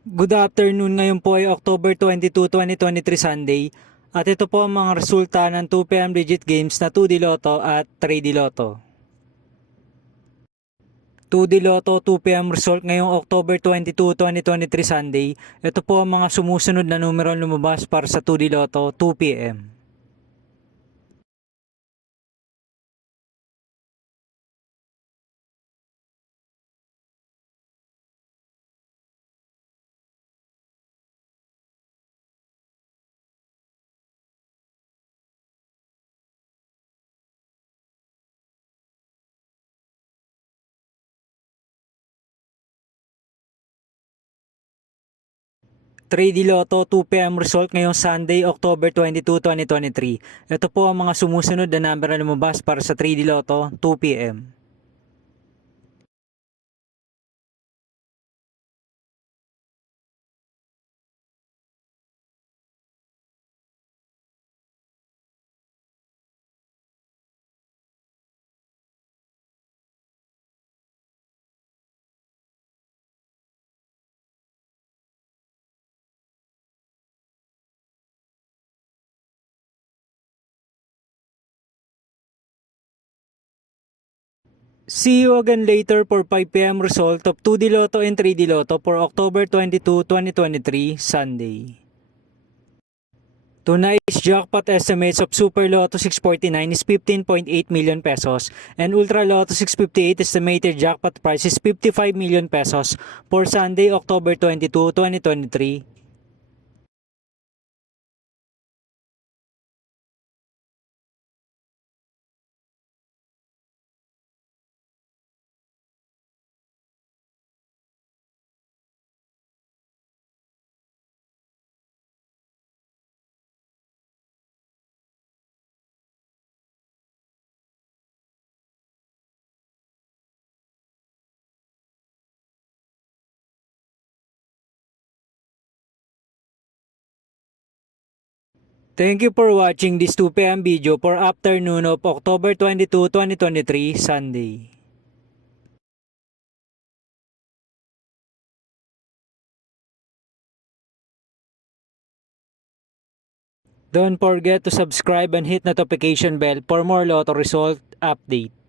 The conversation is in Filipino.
Good afternoon, ngayon po ay October 22, 2023 Sunday at ito po ang mga resulta ng 2pm digit games na 2D Lotto at 3D Lotto. 2D Lotto 2pm result ngayong October 22, 2023 Sunday. Ito po ang mga sumusunod na numero lumabas para sa 2D Lotto 2pm. 3D Lotto 2pm result ngayong Sunday, October 22, 2023. Ito po ang mga sumusunod na number na lumabas para sa 3D Lotto 2pm. See you again later for 5pm result of 2D Lotto and 3D Lotto for October 22, 2023, Sunday. Tonight's jackpot estimates of Super Lotto 649 is 15.8 million pesos and Ultra Lotto 658 estimated jackpot price is 55 million pesos for Sunday, October 22, 2023. Thank you for watching this 2pm video for afternoon of October 22, 2023, Sunday. Don't forget to subscribe and hit notification bell for more Lotto result update.